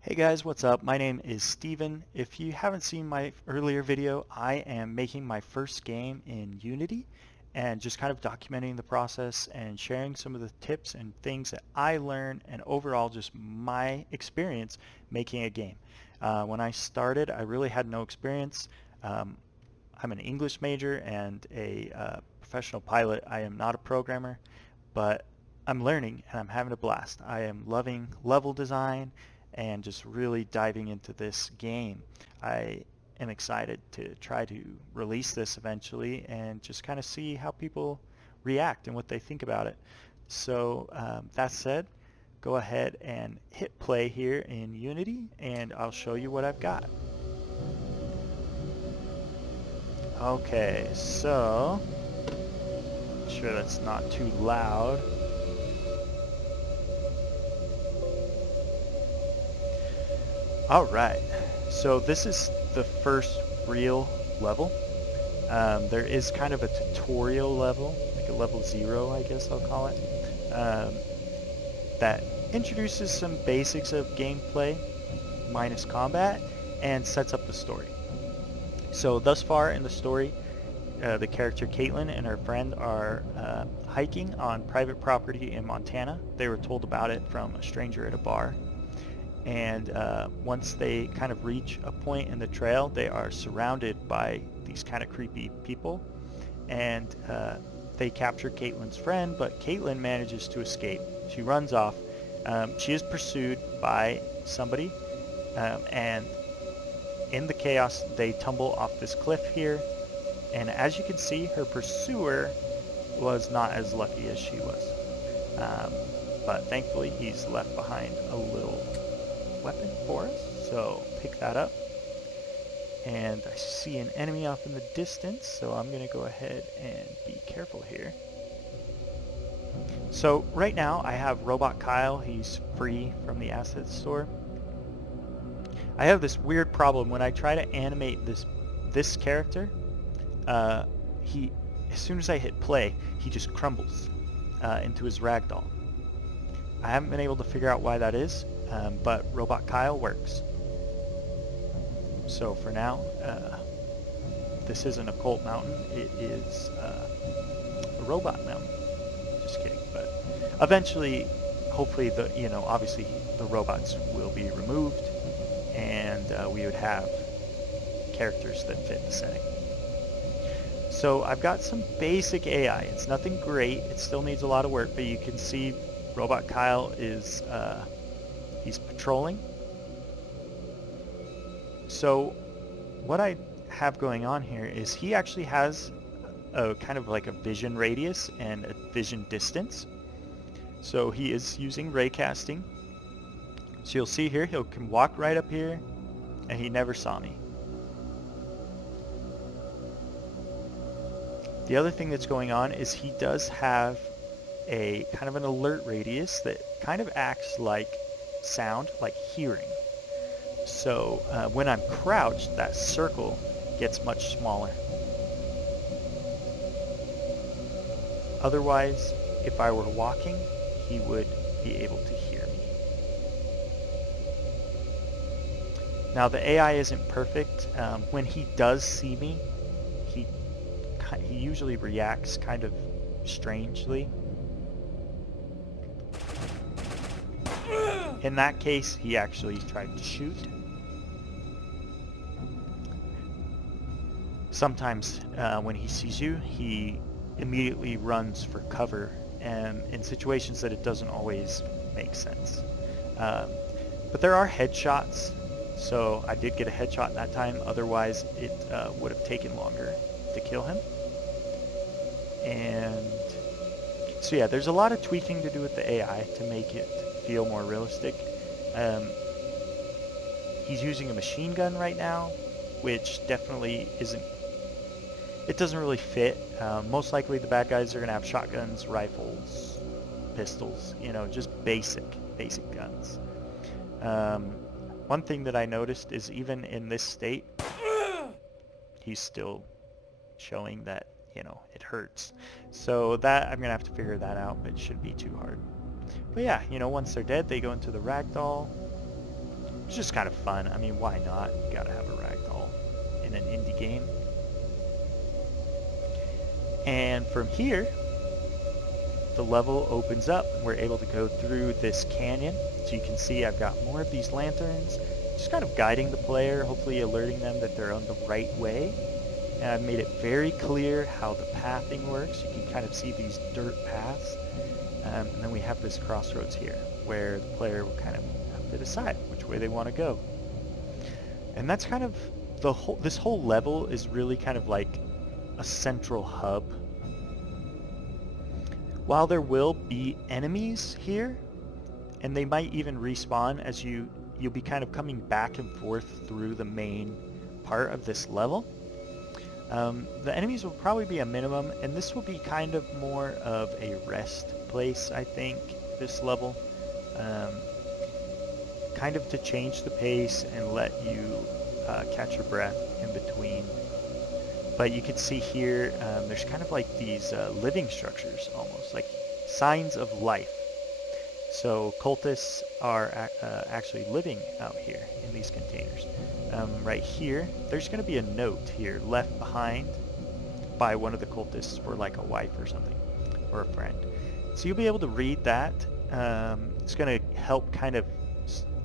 Hey guys, what's up? My name is Stephen. If you haven't seen my earlier video, I am making my first game in Unity and just kind of documenting the process and sharing some of the tips and things that I learned and overall just my experience making a game. When I started, I really had no experience. Um, I'm an English major and a professional pilot. I am not a programmer, but I'm learning and I'm having a blast. I am loving level design and just really diving into this game. I am excited to try to release this eventually and just kind of see how people react and what they think about it. So that said, go ahead and hit play here in Unity and I'll show you what I've got. Okay, so make sure that's not too loud. Alright, so this is the first real level. There is kind of a tutorial level, like a level 0 I guess I'll call it, that introduces some basics of gameplay minus combat and sets up the story. So thus far in the story, the character Caitlin and her friend are hiking on private property in Montana. They were told about it from a stranger at a bar. And once they kind of reach a point in the trail, they are surrounded by these kind of creepy people, and they capture Caitlin's friend, but Caitlin manages to escape. She runs off. She is pursued by somebody, and in the chaos, they tumble off this cliff here, and as you can see, her pursuer was not as lucky as she was. But thankfully, he's left behind a little weapon for us, so pick that up. And I see an enemy off in the distance, so I'm going to go ahead and be careful here. So right now I have Robot Kyle. He's free from the asset store. I have this weird problem when I try to animate this character. He, as soon as I hit play, he just crumbles into his ragdoll. I haven't been able to figure out why that is, but Robot Kyle works. So for now, this isn't a cult mountain, it is a robot mountain. Just kidding, but eventually, hopefully obviously the robots will be removed and we would have characters that fit the setting. So I've got some basic AI. It's nothing great, it still needs a lot of work, but you can see Robot Kyle is, he's patrolling. So what I have going on here is he actually has a kind of like a vision radius and a vision distance. So he is using ray casting. So you'll see here, he can walk right up here and he never saw me. The other thing that's going on is he does have a kind of an alert radius that kind of acts like sound, like hearing. So when I'm crouched, that circle gets much smaller. Otherwise, if I were walking, he would be able to hear me. Now the AI isn't perfect. When he does see me, he usually reacts kind of strangely. In that case, he actually tried to shoot. Sometimes when he sees you, he immediately runs for cover, and in situations that it doesn't always make sense. But there are headshots, so I did get a headshot that time, otherwise it would have taken longer to kill him. And so yeah, there's a lot of tweaking to do with the AI to make it feel more realistic. He's using a machine gun right now, which definitely isn't, it doesn't really fit. Most likely the bad guys are going to have shotguns, rifles, pistols, just basic guns. One thing that I noticed is even in this state, he's still showing that, it hurts. So that, I'm going to have to figure that out, but it shouldn't be too hard. But yeah, once they're dead, they go into the ragdoll. It's just kind of fun. I mean, why not? You gotta have a ragdoll in an indie game. And from here, the level opens up and we're able to go through this canyon. So you can see I've got more of these lanterns, just kind of guiding the player, hopefully alerting them that they're on the right way. And I've made it very clear how the pathing works. You can kind of see these dirt paths. And then we have this crossroads here where the player will kind of have to decide which way they want to go. And that's kind of this whole level is really kind of like a central hub. While there will be enemies here, and they might even respawn as you'll be kind of coming back and forth through the main part of this level. The enemies will probably be a minimum, and this will be kind of more of a rest place, I think, this level. Kind of to change the pace and let you catch your breath in between. But you can see here, there's kind of like these living structures, almost like signs of life. So cultists are actually living out here in these containers. Right here, there's going to be a note here left behind by one of the cultists for like a wife or something, or a friend. So you'll be able to read that. It's going to help kind of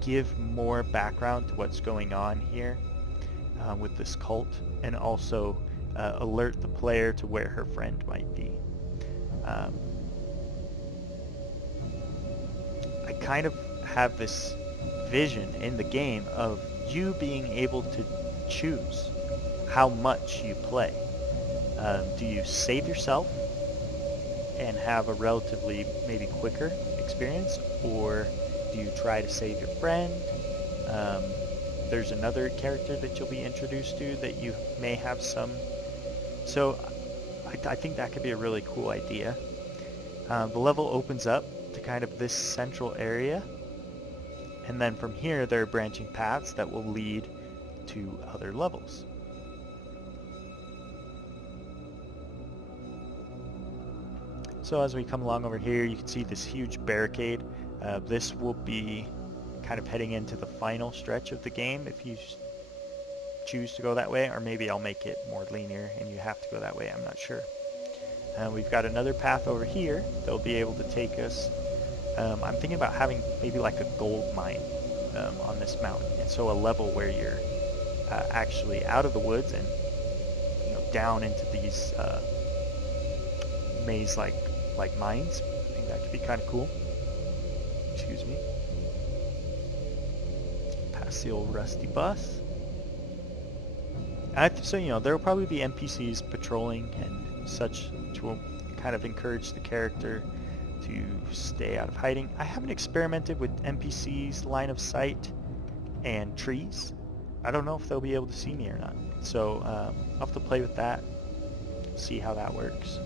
give more background to what's going on here with this cult, and also alert the player to where her friend might be. I kind of have this vision in the game of you being able to choose how much you play. Do you save yourself and have a relatively maybe quicker experience, or do you try to save your friend? There's another character that you'll be introduced to that you may have some. So I think that could be a really cool idea. The level opens up to kind of this central area, and then from here there are branching paths that will lead to other levels. So as we come along over here, you can see this huge barricade. This will be kind of heading into the final stretch of the game if you choose to go that way, or maybe I'll make it more linear and you have to go that way, I'm not sure. We've got another path over here that'll be able to take us. I'm thinking about having maybe like a gold mine on this mountain, and so a level where you're actually out of the woods and down into these maze-like mines. I think that could be kind of cool. Excuse me. Past the old rusty bus. So there will probably be NPCs patrolling and such, which will kind of encourage the character to stay out of hiding. I haven't experimented with NPCs, line of sight, and trees. I don't know if they'll be able to see me or not. So I'll have to play with that, see how that works.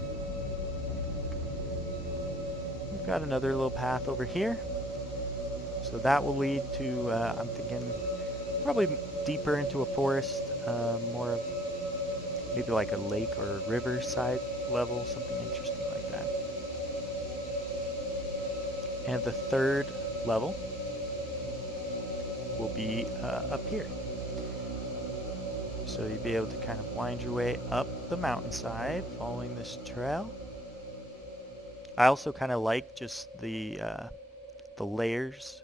We've got another little path over here. So that will lead to, I'm thinking, probably deeper into a forest, more of maybe like a lake or a river side level, something interesting like that. And the third level will be up here. So you'll be able to kind of wind your way up the mountainside following this trail. I also kind of like just the layers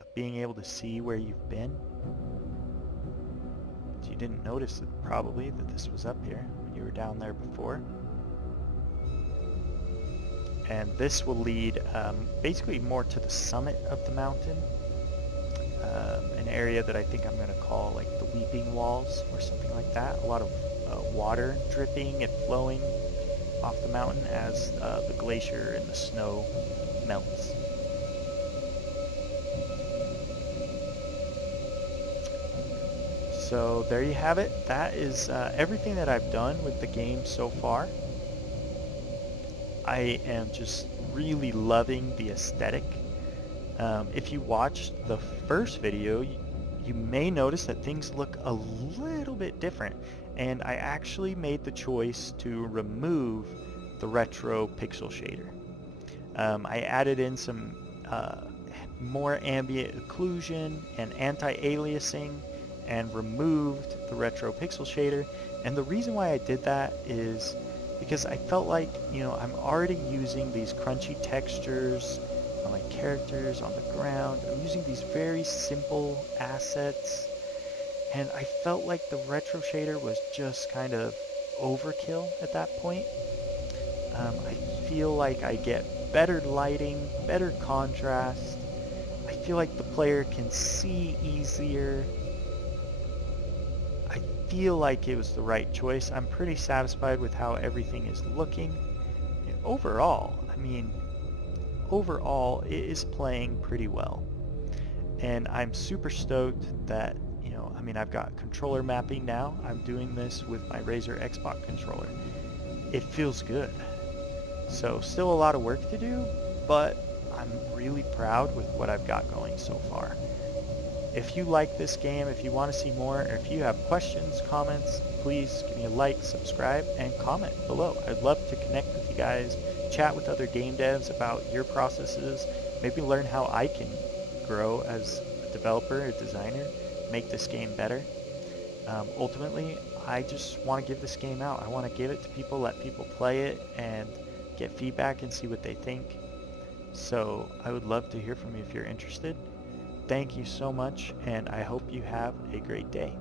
of being able to see where you've been. So you didn't notice it, probably, that this was up here when you were down there before. And this will lead basically more to the summit of the mountain, an area that I think I'm going to call like the Weeping Walls or something like that. A lot of water dripping and flowing off the mountain as the glacier and the snow melts. So there you have it. That is everything that I've done with the game so far. I am just really loving the aesthetic. If you watched the first video, you may notice that things look a little bit different, and I actually made the choice to remove the retro pixel shader. I added in some more ambient occlusion and anti-aliasing and removed the retro pixel shader. And the reason why I did that is because I felt like, I'm already using these crunchy textures on my characters, on the ground. I'm using these very simple assets, and I felt like the retro shader was just kind of overkill at that point. I feel like I get better lighting, better contrast. I feel like the player can see easier. I feel like it was the right choice. I'm pretty satisfied with how everything is looking. And overall, it is playing pretty well. And I'm super stoked that, I've got controller mapping now. I'm doing this with my Razer Xbox controller. It feels good. So still a lot of work to do, but I'm really proud with what I've got going so far. If you like this game, if you want to see more, or if you have questions, comments, please give me a like, subscribe, and comment below. I'd love to connect with you guys, chat with other game devs about your processes, maybe learn how I can grow as a developer, a designer, make this game better. Ultimately, I just want to give this game out. I want to give it to people, let people play it, and get feedback and see what they think. So I would love to hear from you if you're interested. Thank you so much, and I hope you have a great day.